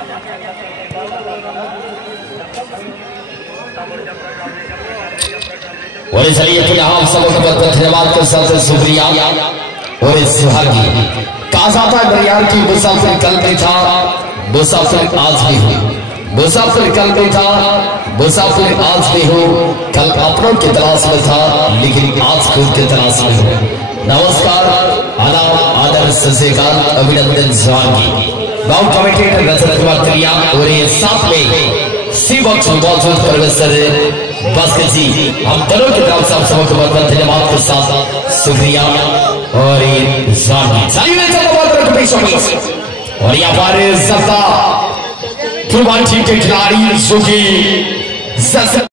और चलिए पुनः हम सबको धन्यवाद के साथ शुक्रिया। और सुहागी कहा जाता है बरियार की मुसाफिर कल भी था, मुसाफिर आज भी हूँ, मुसाफिर कल भी था, मुसाफिर आज भी हूँ, कल अपनों की तलाश में था लेकिन आज खुद की तलाश में हूँ। नमस्कार, आदाब, आदर, सत श्री अकाल, अभिनंदन सुहागी गांव कमेटी रजत कुमार त्रिया और साथ में सी बॉक्स मौजूद प्रोफेसर भास्कर जी, हम दोनों की तरफ से सबको बहुत धन्यवाद के साथ शुक्रिया। और और यहाँ पर सत्ता फुटबॉल टीम के खिलाड़ी सुखी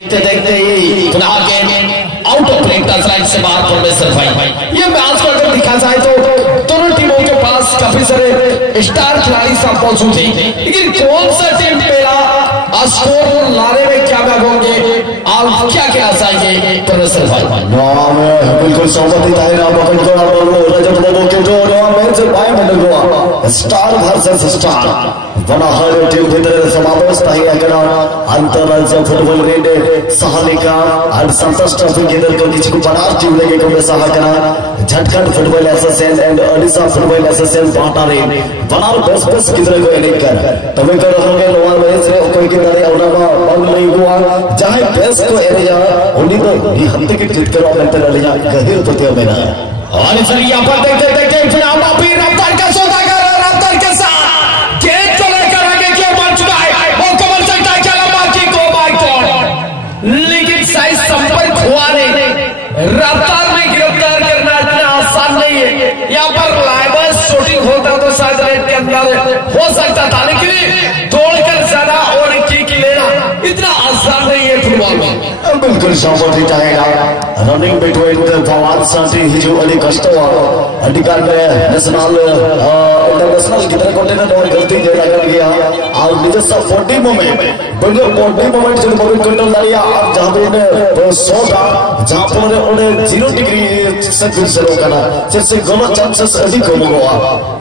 देखते ही पुनः game out of play touchline से बाहर प्रोफेसर भाई। ये मैच को अगर देखा जाए तो दोनों टीमों के पास काफी सारे स्टार खिलाड़ी सब मौजूद हैं, लेकिन कौन सा टीम पहला स्कोर लाने में कामयाब होंगे, आप क्या कहना चाहिए प्रोफेसर भाई? बिल्कुल सहमति स्टार वर्सेस स्टार बना हर टीम भीतर समावेश अंतरराज्य फुटबॉल लीग सहालिका और संतोष ट्रॉफी के अंदर किसी को बनार टीम लेके कम सहाकना Jharkhand football association and Odisha football association पाटारे बनार बेस बेस किधर को एनेक कर तबे कर होंगे लोअर में से कोई के तरह और बंद नहीं हुआ जहां बेस को एरिया उन्हीं तो ये हफ्ते के जीत करो मेंटर ले जा गहिर प्रतियोगिता में। और सर यहां पर देखते फिर हम भी रफ्तार का सौदा कर रफ्तार के साथ गेंद को लेकर आगे की बढ़ चुका है, वो कमर सकता है क्या लंबा की को माय गॉड, लेकिन साइज संपर्क हुआ नहीं। रफ्तार में गिरफ्तार करना इतना आसान नहीं है। यहाँ पर लाइव शूटिंग होता तो शायद रेड के अंदर हो सकता था, लेकिन दौड़कर जाना और किक लेना इतना आसान नहीं है फुटबॉल में। बिल्कुल सहमति चाहेगा रनिंग बिटवीन द फवाद साथी हिजू अली कष्टवा अधिकार में नेशनल इंटरनेशनल किधर कोटेना और गलती जेला कर गया और निजस्व 40 मोमेंट बंदे 40 मोमेंट जो मोमेंट कंट्रोल लिया आप जहां पे ने 100 का जहां पर उन्हें 0 डिग्री सक्सेस से रोकना जिससे गलत चांसेस अधिक हो हुआ।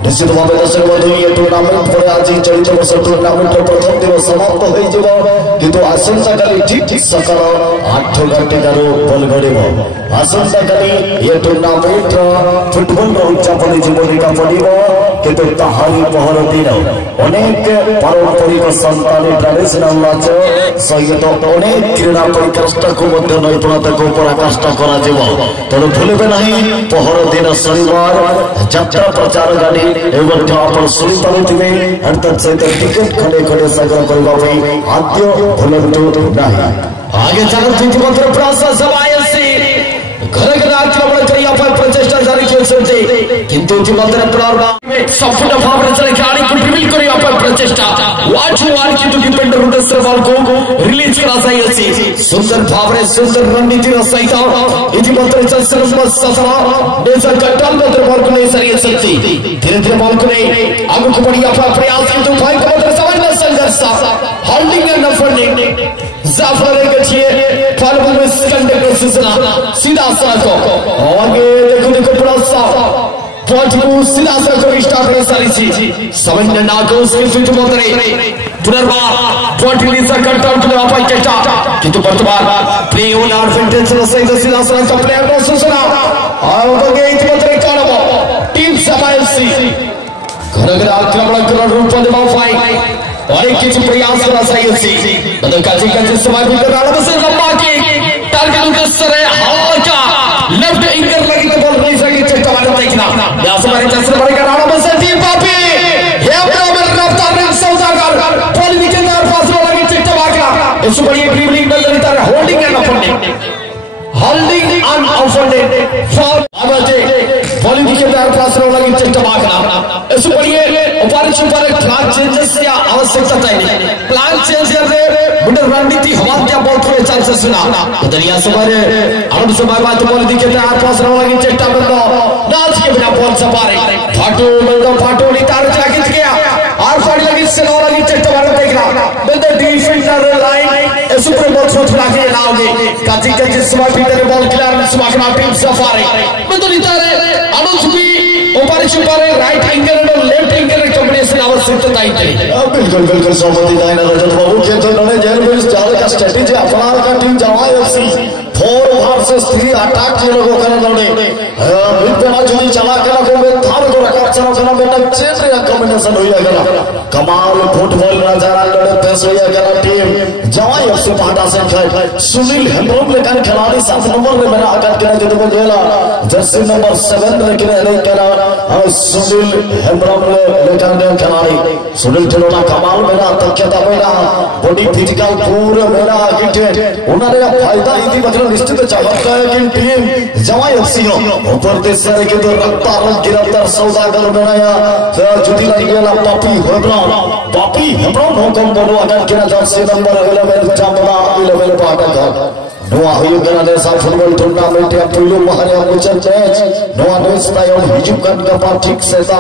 निश्चित भाव में दर्शक बंधु ये टूर्नामेंट पर आज चलित वर्ष टूर्नामेंट प्रथम दिन समाप्त हो जिवो किंतु आसंता काली ठीक सकाळ 8 घंटे का बल गड़िब आसंता काली ये टूर्नामेंट फुटबॉल उद्यापन जीवनिका पड़ब किंतु ताहारी पहर दिन अनेक पारंपरिक संतानी ट्रेडिशनल मैच सहित अनेक क्रीड़ा परिकाष्ठा को नैपुणता को पराकाष्ठा करा तेणु भूलिबे नहीं पहर दिन शनिवार यात्रा प्रचार गाड़ी एवं शुणी पारे अर्थात सहित टिकेट खंडे खंडे संग्रह करने आद्य भूलतु नहीं। आगे चलते प्रशासन घर प्रचेषा जारी किंतु संपूर्ण भाव गाड़ी को रिवील प्रचेषा बॉल को रिलीज करा सुंदर भाव सुंदर रणनीति सहित बॉल को नहीं सरी सकती धीरे धीरे बॉल को नहीं आगे को बढ़िया प्रयास किंतु संघर्ष होल्डिंग एंड फंडिंग जाफर सीधा सड़क आगे देखो देखो पूरा सीधा सड़क स्टार्ट कर सारी चीज समझने ना को उसके फिट मोतरे पुनर्बार कंट्रोल के वापस चेष्टा किंतु वर्तमान प्ले ऑन और इंटेंशन सहित सीधा सड़क का प्लेयर को सूचना और आगे इतने कारणों टीम समायसी घर आक्रमण कर रूप में माफाई और एक किसी प्रयास करा सही मतलब काजी काजी समय भी करना बस लंबा की टारगेट के सरे हल्का लेफ्ट इंगर लगी तो बॉल नहीं सकी चेक मारने देखना यहां से हमारे चंद्र बड़े का राणा बस टीम पापी ये बराबर रफ्तार में सौदागर बॉल नीचे और पास लगी चेक मारना इस बड़ी ड्रिबलिंग में लेता है होल्डिंग एंड अनअफेंडेड फॉर आगे बॉल नीचे और पास लगी चेक मारना इस बड़ी ऊपर सुपर प्लान चेंजेस या आवश्यकता नहीं प्लान चेंज करने बड़े रणनीति हवा क्या बॉल थोड़े चांसेस सुना दरिया सुमारे आरंभ समय बात बॉल दिखे तो आर पास रहा लगी चेष्टा बंदो नाच के बिना बॉल सपारे फाटो बंदो फाटो नितार जा खींच गया आर फाट लगी से लगी चेष्टा मारने देखना बंदो defender line super ball shot लाके लाओगे काजी काजी समय भीतर बॉल क्लियर सुमाकना टीम सफारे बंदो नितार अनुज भी ऊपर सुपर राइट एंगल और लेफ्ट एंगल कॉम्बिनेशन आवश्यकता बताइए। बिल्कुल बिल्कुल सहमति दायना रजत बाबू के तो नने जेल में चाल का स्ट्रेटजी अपना का टीम जवाई एफसी 4 वर्सेस 3 अटैक के लोगों का नने बिल्कुल जुदी चला के लोगों में थार को रखा चला चला बेटा चेंज रे कॉम्बिनेशन होया गया कमाल फुटबॉल नजारा लड़े पेश होया गया टीम जवाई एफसी पाटा से खेल सुनील हेम्ब्रम लेकर खिलाड़ी 7 नंबर में मेरा आकर के जो को जेला जर्सी नंबर 7 रे के नहीं करा सुनील हेम्ब्रम लेकर खिलाड़ी सुनील टिलोना कमाल मेरा तख्यता मेरा बॉडी फिजिकल पूरे मेरा गिटे उन्होंने फायदा इति मतलब निश्चित चाहता है कि टीम जवाई एफसी ऊपर देश से के तो रफ्तार गिरफ्तार सौदागर बनाया जुदी लगी गेला पापी हेब्रॉन हुकम बोलो अगर के जर्सी नंबर 11 जामला 11 पाटा का Noah Huyugana desa football tournament ya puluh mahar yang bukan match Noah desa yang hijaukan kapal tik sesa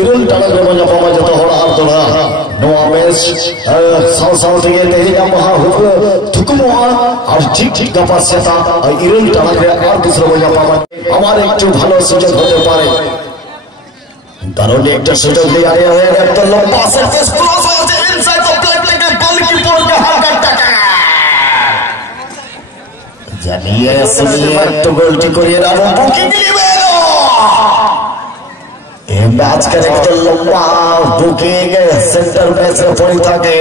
irul tanah remanya pama jatuh orang artola Noah match saw tiga tehi yang mahal thukumwa और ठीक kapal sesa irul tanah remanya disremanya pama हमारे एक जो भालो सुजग होते पारे कारों ने एक जो सुजग ले आया है एक तो लंबा से एक्सप्लोस हो जाए इनसाइड द प्लेट लेके गोलकीपर का हाथ टका जानिए सुनिए तो गोल्टी कोरियर आरो बुकिंग के लिए बेरो ये मैच का एक तो लंबा बुकिंग सेंटर में से पड़ी था के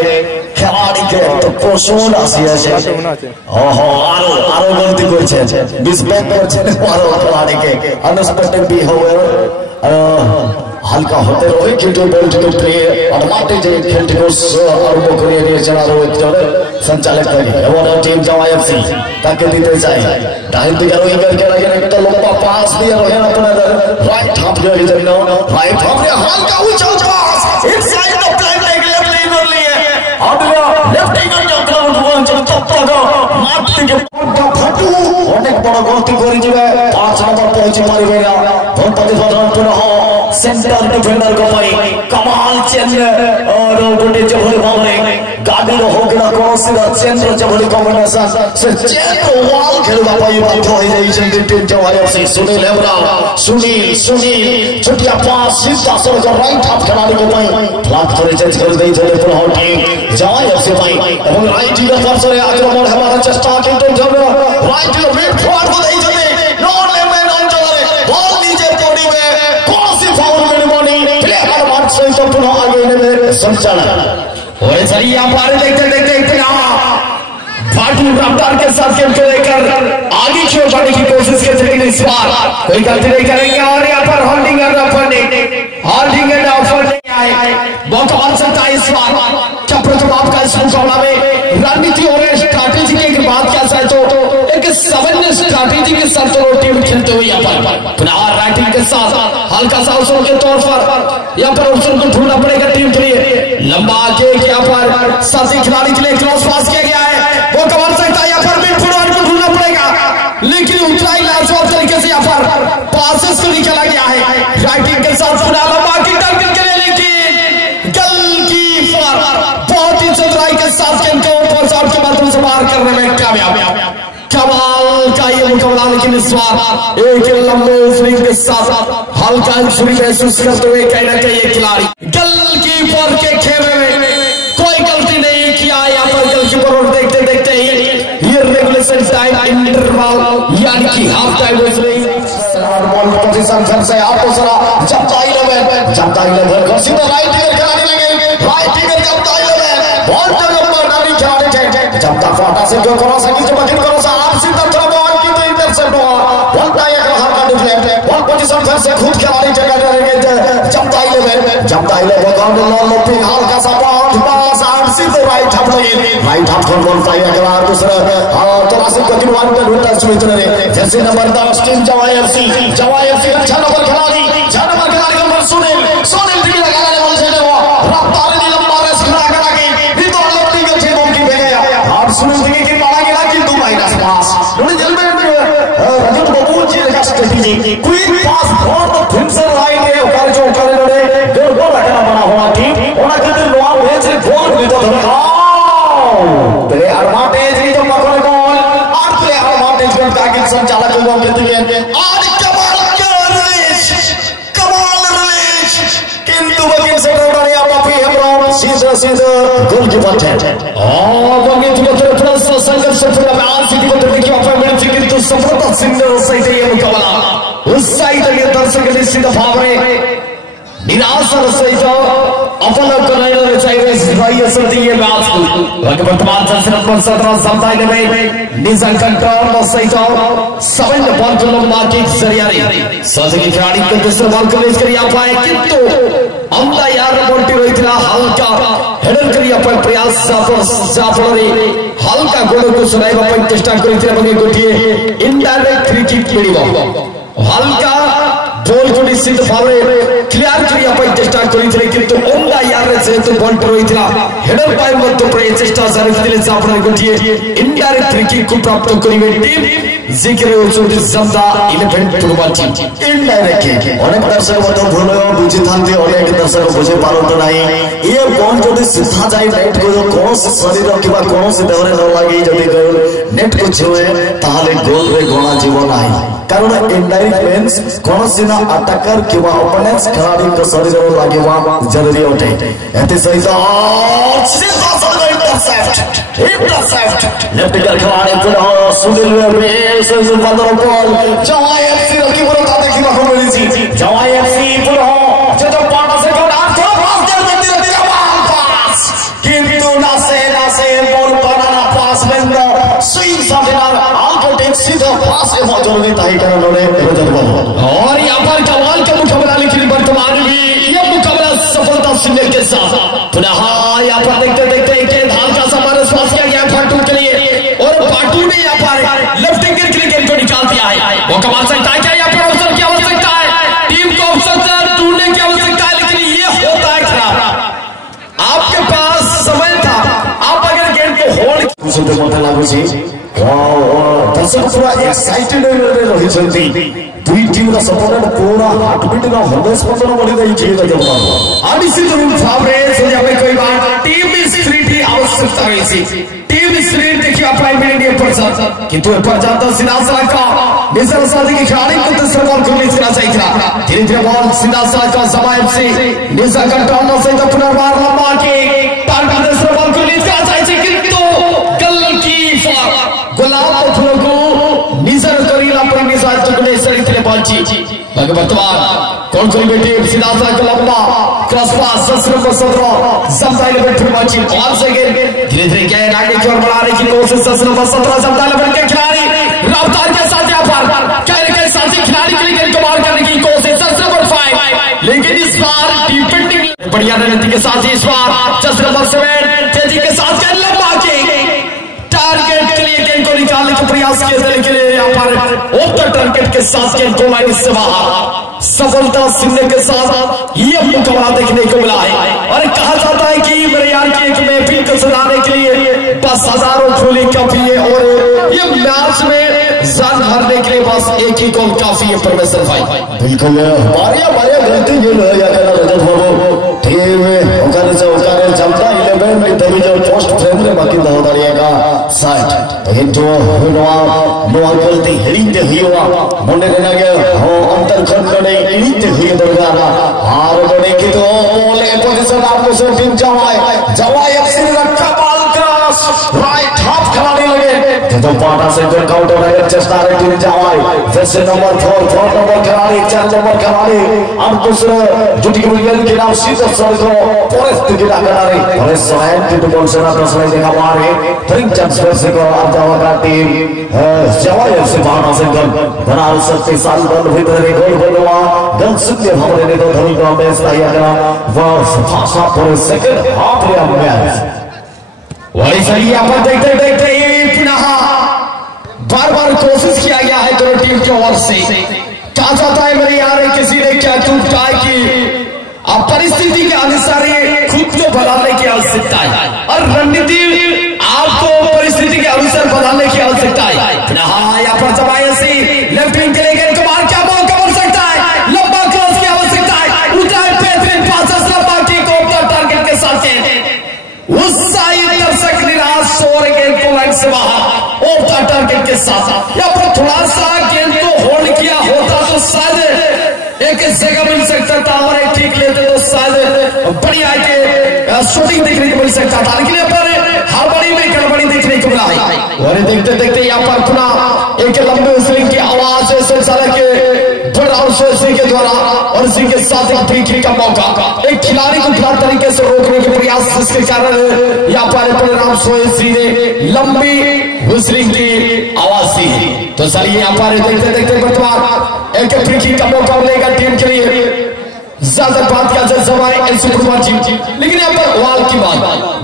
खिलाड़ी के तो पोषण आसिया से ओहो आरो गलती कोई छे मिसबैक कर छे आरो खिलाड़ी के अनएक्सपेक्टेड बिहेवियर हल्का होते रहे किंतु बॉल टू प्ले और माटे जे खेलते को और बोकरे ने चला रहे चले संचालित करी और टीम जवाई एफसी ताकि दीते जाए टाइम दिया रही करके लगे एक तो लंबा पास दिया रहे अपना राइट हाफ जो इधर नो राइट हाफ रे हल्का उछल पास इनसाइड द प्ले लेके प्ले कर लिए और लेफ्ट विंगर जो ग्राउंड वन जो तब तक माटी के का फटू अनेक बड़ गलती करी जिवे 5 नंबर पहुंची मारिबे ना बहुत प्रतिभावान पुनः सेंटर डिफेंडर को पाई कमाल चेंज और गोटे जभली भावने गाड़ी रो होगला कोसी चेंज जभली कॉम्बिनेशन से चेंज वॉल खेलवा पाई बात हो जाई छै टीम जवाई एफसी सुनील हेम्ब्रम सुनील छुटिया पास सीधा सर को राइट हाफ खिलाड़ी को पाई फ्लैट करे चेंज कर गई जले पुनः टीम जवाई एफसी पाई এবং রাইট ইউর ফরসরে আক্রমণ हमारा চেষ্টা কিন্তু জন্য রাইট ইউর মিড ফরওয়ার্ড को देई जले नॉन लेमन अंचले बॉल नीचे पड़ीबे फाउल मेरे प्ले हर बार से तो पुनः आगे ने संचालन ओए सही यहां पर देखते इतना फाटू रफ्तार के साथ खेल के लेकर आगे की ओर बढ़ने की कोशिश कर लेकिन इस बार कोई गलती नहीं करेंगे और यहां पर होल्डिंग एंड ऑफर नहीं आए मौका बन सकता है इस बार क्या प्रतिभाव का इस मुकाबला में रणनीति और स्ट्रैटेजी की बात क्या है तो एक सामान्य स्ट्रैटेजी के साथ तो टीम खेलते हुए यहाँ पर पुनः राइटिंग के साथ हल्का सा अवसर के तौर पर यहाँ पर अवसर को ढूंढना पड़ेगा टीम के लिए लंबा आगे यहाँ पर साथी खिलाड़ी के लिए क्रॉस पास किया गया है वो कवर सकता है यहाँ पर मिड फॉरवर्ड को ढूंढना पड़ेगा लेकिन उतराई लाजवाब तरीके से यहाँ पर पासेस को निकाला गया है राइटिंग के साथ पुनः लंबा की टक्कर के लिए लेकिन गोलकीपर बहुत ही चतुराई के साथ गेंद को ऊपर शॉट के माध्यम से बाहर करने में कामयाब कमाल का ये मुकाबला लेकिन इस बार एक लंबे स्विंग के साथ हल्का स्विंग महसूस करते हुए कहीं ना कहीं खिलाड़ी गोलकीपर के खेमे में कोई गलती नहीं किया यहाँ पर गोलकीपर और देखते ये रेगुलेशन टाइम इंटरवल यानी कि हाफ टाइम हो रही बॉल पोजीशन से आपको सरा जब 11 को सीधा राइट विंगर खिलाड़ी लगे राइट विंगर जब 11 बॉल जब पर डाली खिलाड़ी जब तक फाटा से जो करो सकी जो बकिन करो आप सीधा थ्रो बॉल की तो इंटरसेप्ट हुआ बॉल का एक हल्का डिफलेक्ट बॉल पोजीशन से खुद खिलाड़ी जगह रहेंगे जब 11 ग्राउंड लॉन लोपिंग हल्का सा बॉल पास आउट सीधे राइट हाफ बॉल पाई अगला दूसरा तो नासिक को किनवान पे ढूंढता सुमित ने जैसे नंबर 10 टीम जवाई एफसी अच्छा नंबर खिलाड़ी नंबर सुनील भी लगाने वाले से वो रफ्तार ने लंबा रेस खड़ा करा के भी तो लपटी के छे बॉल की भेजा और सुनील की मारा गया कि 2 माइनस पास उन्हें जल में रजत बबूल जी का strategy quick pass for the finisher line है ऊपर जो करे ने गोल रखना बना हुआ टीम ओना के नोआ मैच रे गोल भी तो प्ले एडवांटेज री जो पकड़ गोल और प्ले एडवांटेज को टारगेट संचालक को कहते हैं और कमाल रिलीज किंतु बकिन से Rashid, goalkeeper 10. Bagi tuh terus sangat sempurna berhasil diberikan apa yang begitu sempurna single saja yang mukabala. Usai dari tersegali sudah paham. निराशा सहित अपन कनाई चाहिए भाई असली ये बात लगे वर्तमान संस्कृत पर 17 सप्ताह में निजन कंट्रोल सहित 7 बॉल को मार्क के जरिया साथ ही खिलाड़ी को दूसरे बॉल को लेकर आ पाए किंतु हमला यार बोलती रही थी हल्का हेडर करिया पर प्रयास जाफरी हल्का गोल को सुनाई अपन चेष्टा करी थी बगे गोटिए इनडायरेक्ट फ्री किक मिलिबो हल्का बॉल को निश्चित भावे क्लियर करिया पर चेष्टा करी थी किंतु ओंडा यार से तो बॉल पर रही थी हेडर पाई मत तो प्रयास चेष्टा जारी जाफरी गोटिए इनडायरेक्ट फ्री किक को प्राप्त करिवे टीम जिक्र होचुटी शब्दा 11 टुरबाची इनडायरेक्ट किक अनेक दर्शक मत भूल बुझी थांती अनेक दर्शक बुझे पारत नाही ये बॉल जदी सीधा जाई नेट को कोन से शरीर किबा कोन से देहरे न लागी जदी गोल नेट को छुए ताहाले गोल रे गणा जीवन नाही कारण इनडायरेक्ट मींस कोन से ना अटैकर किबा ओपोनेंट्स खिलाड़ी को शरीर रे लागेवा जरूरी होते एते सहित सीधा साधा इंटरसेप्ट लेफ्ट कर खिलाड़ी पुनः सुनील में से बंदर बॉल जवाई एफसी की बरता देखिबा को मिली जवाई एफसी पुनः जो पाटा से गोल आठ पास दे देती रहती है पास किंतु ना से बॉल बनाना पास बंद स्विंग साधना आउट टेक सीधा पास ए मौजूद नहीं ताई कारण उन्होंने रजत बॉल और यहां पर कमाल का मुकाबला लेकिन वर्तमान में ये मुकाबला सफलता सुनील के साथ पुनः यहां पर देखते एक धाल का समान स्वास्थ्य किया गया फाटू के लिए और फाटू ने यहां पर लेफ्ट विकेट के लिए गेंद को निकाल दिया है वो कमाल सकता है क्या यहां पर अवसर की आवश्यकता है टीम को अवसर ढूंढने की आवश्यकता है लेकिन ये होता है खराब आपके पास समय था आप अगर गेंद को होल्ड सुनते मत लागू छी दर्शक पूरा एक्साइटेड रही छथि दुई टीम रा सपोर्ट पूरा हार्टबीट रा हृदय स्पंदन बढ़ी गई खेल जब अनिश्चित रूप भावरे सोजा में कोई बात टीम स्पिरिट की आवश्यकता है टीम स्पिरिट देखिए अप्लाई में पर साथ किंतु पर जाता सीधा सड़क का मिसल साथी के खिलाड़ी को दूसरे बॉल को लेकर चाहिए था धीरे बॉल सीधा सड़क का समय से निशा कंट्रोल से पुनर्वार लंबा के टारगेट दूसरे बॉल को लेकर चाहिए किंतु गोलकीपर गुलाब फूलों को निजर करीला पर निशान चुकने सरितले पहुंची लगे वर्तमान कौन कोई बेटे सीधा सा लंबा क्रॉस पास 17 समताइल बैठ पहुंची और से धीरे क्या है आगे की ओर बढ़ाने की कोशिश 17 समताइल बैठ के खिलाड़ी रफ्तार के साथ यहां पर कह साथी खिलाड़ी के लिए गेंद को मार करने की कोशिश 5 लेकिन इस बार डिफेंडिंग बढ़िया रणनीति के साथ इस बार 7 तेजी के साथ लंबा के टारगेट के लिए गेंद को निकालने का प्रयास किया था लेकिन यहाँ पर ऑफ द टारगेट के साथ गेंद को लाइन से बाहर सफलता सिंह के साथ ये मुकाबला देखने को मिला है और कहा जाता है कि मेरे यार की एक महफिल को सजाने के लिए बस हजारों खोली काफी है और ये मैच में जान हारने के लिए बस एक ही गोल काफी है परमेश्वर भाई बिल्कुल बारिया गलती ये है या कहना रजत बाबू टीम में ओकारे चलता 11 में तभी जो पोस्ट फ्रेम में बाकी दावदारिएगा साइड किंतु नोआ गलती हिड़ीते हुआ मुंडे ने लगे हो अंतर खंड करे हिड़ीते हुए दरगाना हार बने की तो बोले पोजीशन आपको से टीम जवाई एफसी रखा बॉल क्रॉस राइट हाफ खिलाड़ी लगे तो पाटा से काउंटर है चेस्टा रे टीम जवाई जैसे नंबर 4 नंबर खिलाड़ी 4 नंबर खिलाड़ी और दूसरे जुटी विलियन के नाम सीधा सर्गो फॉरेस्ट की लगातार और साइड की बॉल से ना दसले देखा मारे ट्रिक चांस से को आजावा का टीम जवाई एफसी पाटा से गन बनारस से साल बल भीतर गोल गोलवा गन सुके हमरे ने तो धनी का मैच आया गया वो फासा पर सेकंड हाफ रे मैच वही सही यहाँ पर देखते पुनः बार कोशिश किया गया है दोनों टीम की ओर से कहा जाता है मेरे यार किसी ने क्या चूक कहा कि अब परिस्थिति के अनुसार ये खुद को बदलने की आवश्यकता है और रणनीति आपको परिस्थिति के अनुसार बदलने की आवश्यकता है यहाँ पर जमाए से लेफ्ट विंग के लिए कमाल क्या मौका बन सकता है लंबा क्रॉस की आवश्यकता है उठाए बेहतरीन पास लंबा किक ऑफ टारगेट के साथ उस साइड दर्शक निराश और गेंद को लाइन से बाहर ऑफ द टारगेट के साथ या पर थोड़ा सा गेंद को होल्ड किया होता तो शायद एक जगह मिल सकता था और एक ठीक लेते तो शायद बढ़िया के शूटिंग देखने को मिल सकता था, लेकिन यहाँ पर हड़बड़ी में गड़बड़ी देखने को मिला है। और देखते देखते यहाँ पर पुनः एक लंबे स्विंग की आवाज के द्वारा और इसी के साथ एक फ्री किक का मौका, एक खिलाड़ी को गलत तरीके से रोकने के प्रयास, जिसके कारण यहाँ पर बलराम सोयसी ने लंबी हुसरिंग की आवाज दी। तो सर यहाँ पर देखते देखते वर्तमान एक फ्री किक का मौका मिलेगा टीम के लिए। ज्यादा बात का जमाए एलसी फुटबॉल टीम, लेकिन यहाँ पर वाल की बात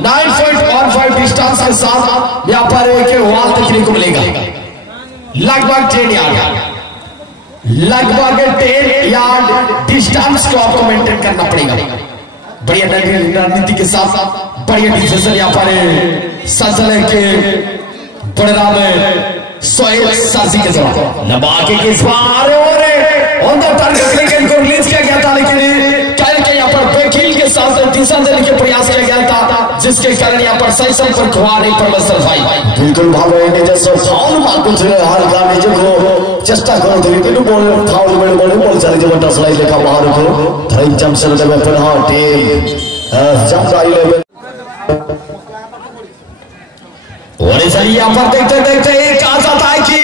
9.15 डिस्टेंस के साथ यहाँ पर एक वाल देखने को मिलेगा, लगभग 10 यार्ड, लगभग 10 यार्ड डिस्टेंस को आपको मेंटेन करना पड़ेगा। बढ़िया रणनीति के साथ बढ़िया डिसीजन यहाँ पर संचालक के बलराम सोयसी के जवाब लबा के इस बार ऑन द टारगेट को रिलीज किया गया था, लेकिन यहाँ पर बैकहील के साथ दिशा देने के प्रयास किया गया था, जिसके कारण यहाँ पर सही समय पर खुआ नहीं पर मसल भाई बिल्कुल भावे जैसे फाउल मारते थे हर गाने जो चेष्टा करो थे, लेकिन बॉल फाउल में बॉल चले जब टसलाई लेखा बाहर को धरम जमशेद लेवे पर हां टीम जमका 11 और इस यहाँ पर देखते देखते एक आ जाता है कि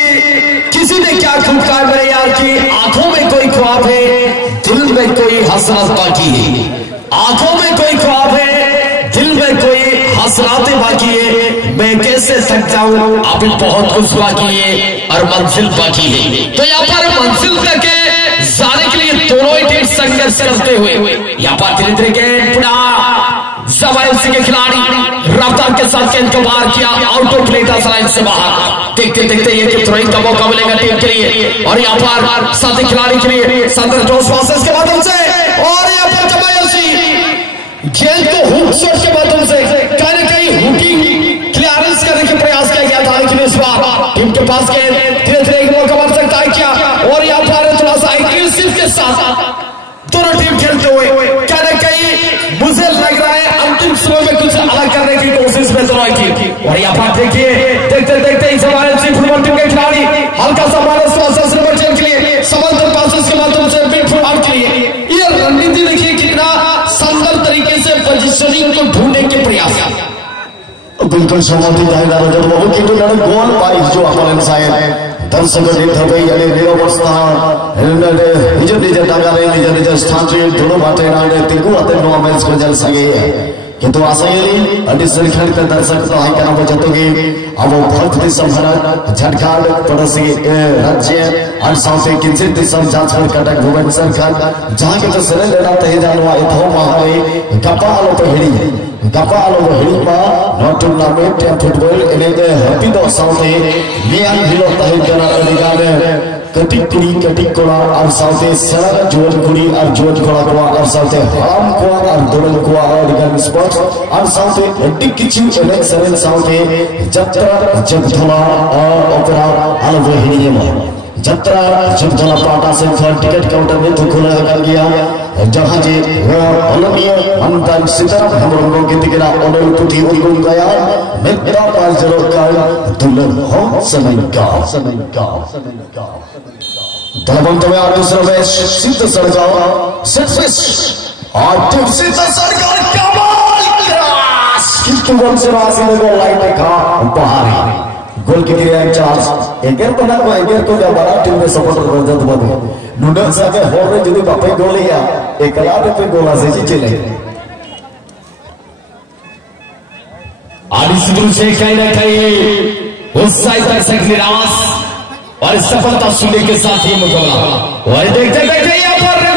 किसी ने क्या खुदका मेरे यार की आंखों में कोई ख्वाब है, दिल में कोई हसरत बाकी है, आंखों में कोई ख्वाब है, दिल में कोई हसरतें बाकी है, मैं कैसे थक जाऊं, अभी बहुत कुछ बाकी है और मंजिल बाकी है। तो यहाँ पर मंजिल तक जाने के लिए दोनों ही टीम संघर्ष करते हुए यहाँ पर धीरे धीरे जवायसी के खिलाड़ी रफ्तार के साथ गेंद को बाहर किया, आउट ऑफ प्ले था लाइन से बाहर। देखते देखते ये थ्रोइंग का मौका मिलेगा टीम के लिए और यहाँ पर साथी खिलाड़ी के लिए संदर जोश पासेस के माध्यम से और यहाँ पर जवायसी गेंद को हुक शॉट के माध्यम से कहीं न कहीं हुकिंग क्लियरेंस करने के प्रयास किया गया था, लेकिन इस बार टीम के पास गेंद धीरे धीरे एक मौका बन सकता है क्या, और यहाँ पर थोड़ा सा एग्रेसिव के साथ दोनों टीम खेलते हुए कहीं न कहीं मुझे लग रहा है अंतिम समय में कुछ अलग करने की कोशिश में दोनों की। और यहाँ पर देखिए देखते देखते इस हमारे फुटबॉल टीम के खिलाड़ी हल्का सा माइनस के लिए समंदर पासेस के माध्यम से मिड फुटबॉल के लिए ये रणनीति देखिए कितना शानदार तरीके से पोजीशनिंग को ढूंढने के प्रयास। बिल्कुल समाधि जाएगा रजत बाबू की तो गोल बाइक जो अपन शायद दर्शक अवस्था निज निज टाकारे निज निज स्थान से दोनों बाटे तीनों आते नो मैच को जल सके, किंतु आशयली अडिशनल खेलते दर्शक तो हाई करना जतोगे अब भक्त संभर झटकाड़ पड़ोसी राज्य और साथे किंचित दिसम जांचर कटक भुवनेश्वर खंड जहां के तो सरे लेना तहे जानवा इथो महावे कपाल पहड़ी गपालो हिड़ीमा नो टूर्नामेंट या फुटबॉल इने हैप्पी दो साथे मियान हिलो तहे जना अधिगामे कटिक कोड़ा और साथे सर जोन कुड़ी और जोन कोड़ा कोड़ा और साथे हम कोड़ा और दोलन कोड़ा और गन स्पोर्ट्स और साथे एडिक किचू इने सरेन साथे जत्रा जगधला और ओपेरा अलग हिड़ीमा जत्रा जगधला पाटा से टिकट काउंटर में तो खुला कर गया जहां जे अलमिया अंतन सितारा हमरो के दिगरा ओनल पुथी उनगुन गया मेरा पास जरो का दुल्हन हो समय का दलबंत में और दूसरा मैच सिद्ध सरकार सक्सेस और टीम सिद्ध सरकार कमाल क्रॉस किसके गोल से वासी ने गोल लाइन देखा बाहर गोल के लिए एक चांस एगर बना को एगर को जब बड़ा टीम में सपोर्ट कर दे तो बने नुडल साके हो रे जदी बापे गोल लिया एक लाख पे गोल से चले आदि सिद्धू से कहीं ना कहीं उस साइड दर्शक निराश और सफलता सुनने के साथ ही मुकाबला और देखते देखते यहाँ पर